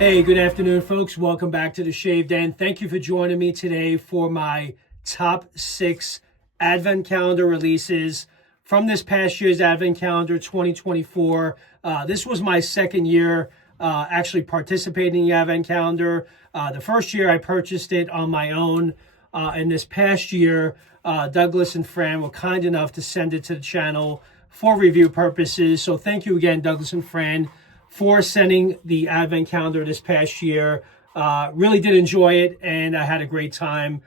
Hey, good afternoon, folks. Welcome back to the Shave Den. Thank you for joining me today for my top 6 Advent calendar releases from this past year's Advent calendar 2024. This was my second year actually participating in the Advent calendar. The first year I purchased it on my own, and this past year, Douglas and Fran were kind enough to send it to the channel for review purposes. So thank you again, Douglas and Fran, for sending the Advent calendar this past year. Really did enjoy it, and I had a great time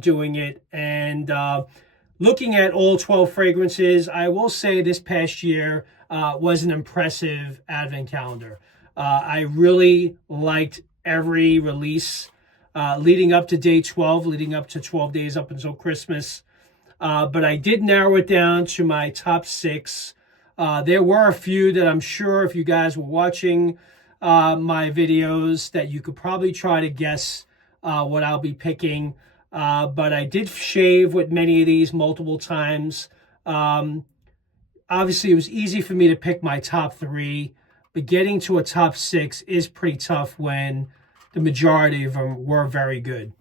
doing it. And looking at all 12 fragrances, I will say this past year was an impressive Advent calendar. I really liked every release leading up to day 12, leading up to 12 days up until Christmas. But I did narrow it down to my top 6. There were a few that I'm sure if you guys were watching my videos that you could probably try to guess what I'll be picking. But I did shave with many of these multiple times. Obviously, it was easy for me to pick my top 3, but getting to a top 6 is pretty tough when the majority of them were very good.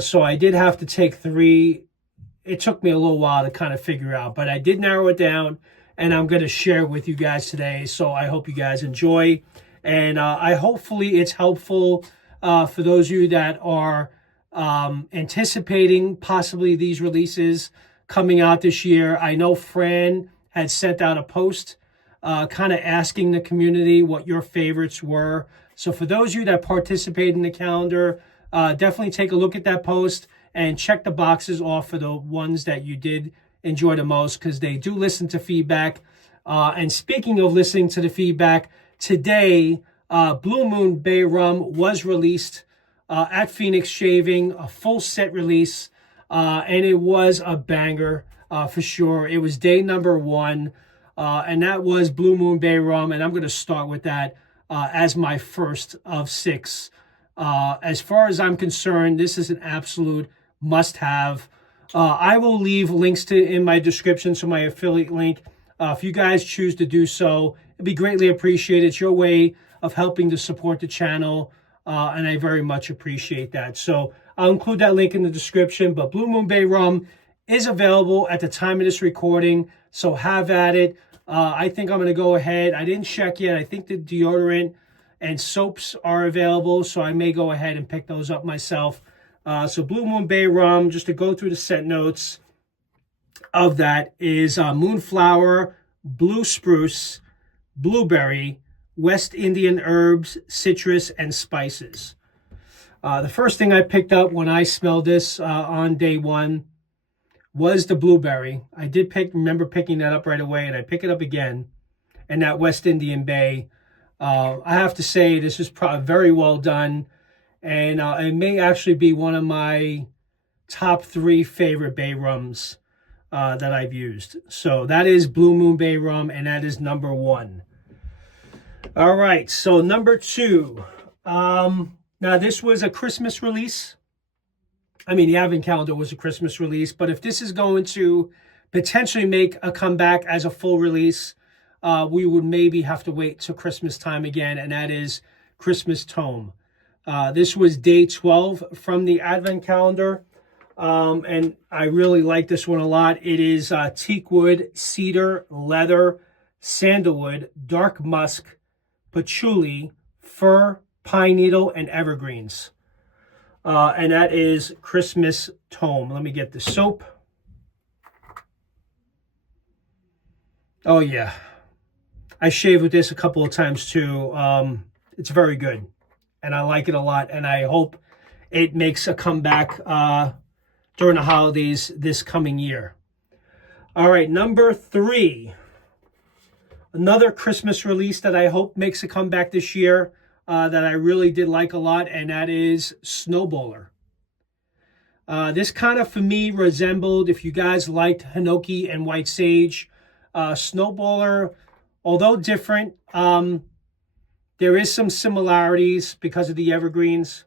So I did have to take 3. It took me a little while to kind of figure out, but I did narrow it down, and I'm going to share it with you guys today. So I hope you guys enjoy, and hopefully it's helpful for those of you that are anticipating possibly these releases coming out this year. I know Fran had sent out a post kind of asking the community what your favorites were. So for those of you that participate in the calendar, definitely take a look at that post and check the boxes off for the ones that you did enjoy the most, because they do listen to feedback. And speaking of listening to the feedback, today, Moon Bay Rum was released at Phoenix Shaving, a full set release, and it was a banger for sure. It was day number 1, and that was Moon Bay Rum, and I'm going to start with that as my first of 6. As far as I'm concerned, this is an absolute must-have. I will leave links in my description, so my affiliate link. If you guys choose to do so, it'd be greatly appreciated. It's your way of helping to support the channel, and I very much appreciate that. So I'll include that link in the description. But Moon Bay Rum is available at the time of this recording, so have at it. I think I'm going to go ahead. I didn't check yet. I think the deodorant and soaps are available, so I may go ahead and pick those up myself. So Moon Bay Rum, just to go through the scent notes of that, is moonflower, blue spruce, blueberry, West Indian herbs, citrus, and spices. The first thing I picked up when I smelled this on day 1 was the blueberry. I did remember picking that up right away, and I pick it up again. And that West Indian Bay, I have to say this is very well done. And it may actually be one of my top 3 favorite Bay Rums that I've used. So that is Moon Bay Rum, and that is number 1. All right, so number 2. Now, this was a Christmas release. I mean, the Advent calendar was a Christmas release, but if this is going to potentially make a comeback as a full release, we would maybe have to wait till Christmas time again, and that is Christmas Tome. This was day 12 from the Advent calendar, and I really like this one a lot. It is teakwood, cedar, leather, sandalwood, dark musk, patchouli, fir, pine needle, and evergreens. And that is Christmas Tome. Let me get the soap. Oh, yeah. I shaved with this a couple of times, too. It's very good, and I like it a lot, and I hope it makes a comeback during the holidays this coming year. All right, number 3. Another Christmas release that I hope makes a comeback this year that I really did like a lot, and that is Snowballer. This kind of, for me, resembled, if you guys liked Hinoki and White Sage, Snowballer, although different, there is some similarities because of the evergreens,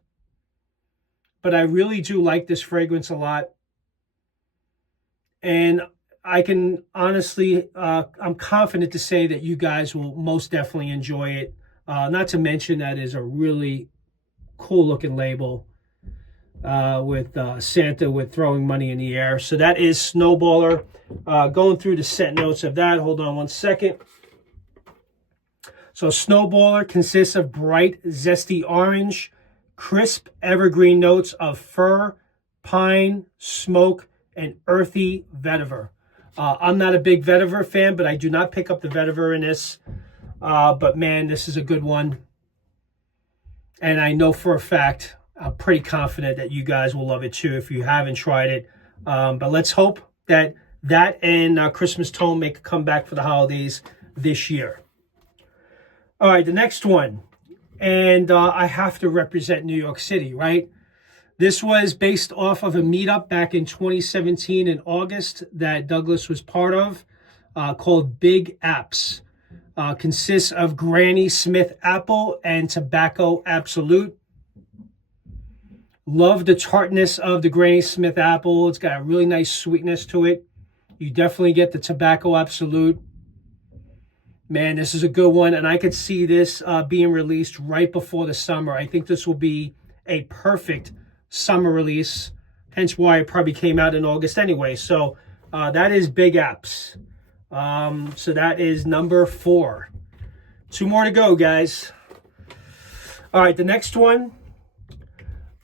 but I really do like this fragrance a lot. And I can honestly, I'm confident to say that you guys will most definitely enjoy it Not to mention that is a really cool looking label with Santa with throwing money in the air. So that is Snowballer. Going through the set notes of that. Hold on one second. So Snowballer consists of bright, zesty orange, crisp evergreen notes of fir, pine, smoke, and earthy vetiver. I'm not a big vetiver fan, but I do not pick up the vetiver in this. But man, this is a good one. And I know for a fact, I'm pretty confident that you guys will love it too if you haven't tried it. But let's hope that and Christmas Tome make a comeback for the holidays this year. All right, the next one. And I have to represent New York City, right? This was based off of a meetup back in 2017 in August that Douglas was part of called Big Apps. Consists of Granny Smith Apple and Tobacco Absolute. Love the tartness of the Granny Smith Apple. It's got a really nice sweetness to it. You definitely get the Tobacco Absolute. Man, this is a good one, and I could see this being released right before the summer. I think this will be a perfect summer release, hence why it probably came out in August anyway. So that is Big Apps. So that is number 4. 2 more to go, guys. All right, the next one,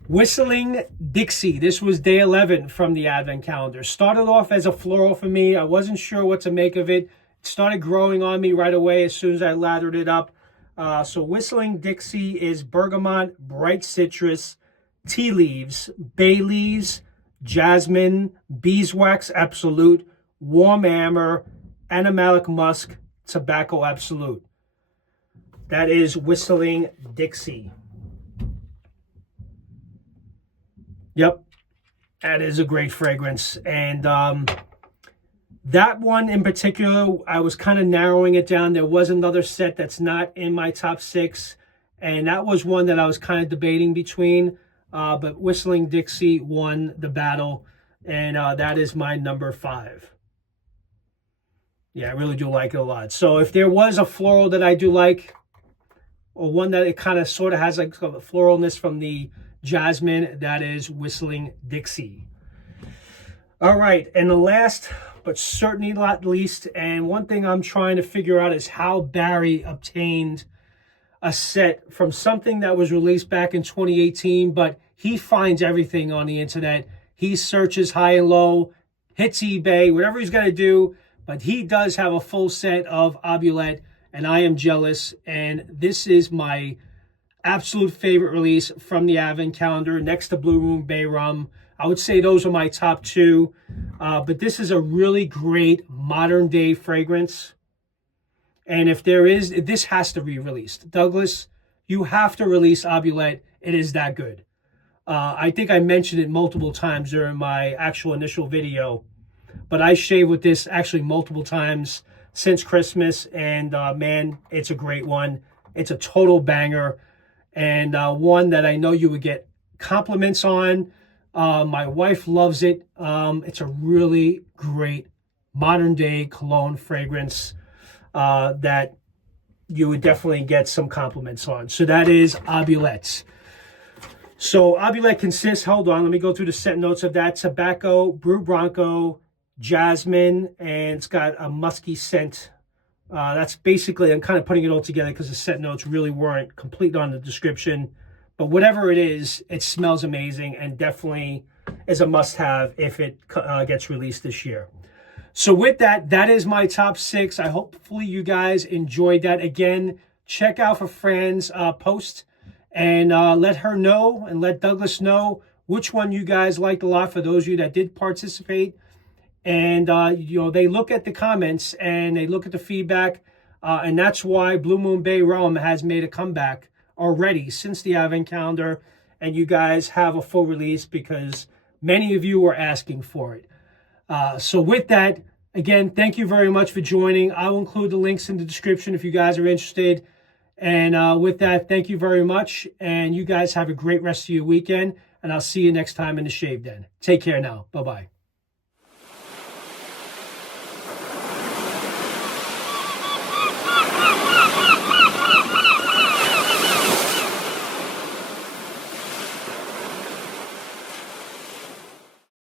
Whistling Dixie. This was day 11 from the Advent calendar. Started off as a floral for me. I wasn't sure what to make of it. It started growing on me right away as soon as I lathered it up. So Whistling Dixie is bergamot, bright citrus, tea leaves, bay leaves, jasmine, beeswax absolute, warm amber, animalic musk, tobacco absolute. That is Whistling Dixie. Yep, that is a great fragrance. And that one in particular, I was kind of narrowing it down. There was another set that's not in my top 6, and that was one that I was kind of debating between. But Whistling Dixie won the battle, and that is my number 5. Yeah, I really do like it a lot. So if there was a floral that I do like, or one that it kind of sort of has like a floralness from the jasmine, that is Whistling Dixie. All right, and the last, but certainly not least, and one thing I'm trying to figure out is how Barry obtained a set from something that was released back in 2018, but he finds everything on the internet. He searches high and low, hits eBay, whatever he's got to do, but he does have a full set of Oubliette, and I am jealous, and this is my absolute favorite release from the Advent calendar next to Moon Bay Rum. I would say those are my top 2, but this is a really great modern day fragrance. And if there is, this has to be released. Douglas, you have to release Oubliette. It is that good. I think I mentioned it multiple times during my actual initial video, but I shaved with this actually multiple times since Christmas, and man, it's a great one. It's a total banger, and one that I know you would get compliments on. My wife loves it. It's a really great modern day cologne fragrance that you would definitely get some compliments on. So that is Oubliette. So Oubliette consists, hold on, let me go through the set notes of that. Tobacco, Brew Bronco, jasmine, and it's got a musky scent. That's basically, I'm kind of putting it all together because the set notes really weren't complete on the description. But whatever it is, it smells amazing and definitely is a must-have if it gets released this year. So with that, that is my top 6. I hopefully you guys enjoyed that. Again, check out for Fran's post and let her know and let Douglas know which one you guys liked a lot for those of you that did participate. And, you know, they look at the comments and they look at the feedback. And that's why Blue Moon Bay Rum has made a comeback already since the Advent calendar. And you guys have a full release because many of you were asking for it. So with that, again, thank you very much for joining. I will include the links in the description if you guys are interested. And with that, thank you very much. And you guys have a great rest of your weekend. And I'll see you next time in the Shave Den. Take care now. Bye-bye.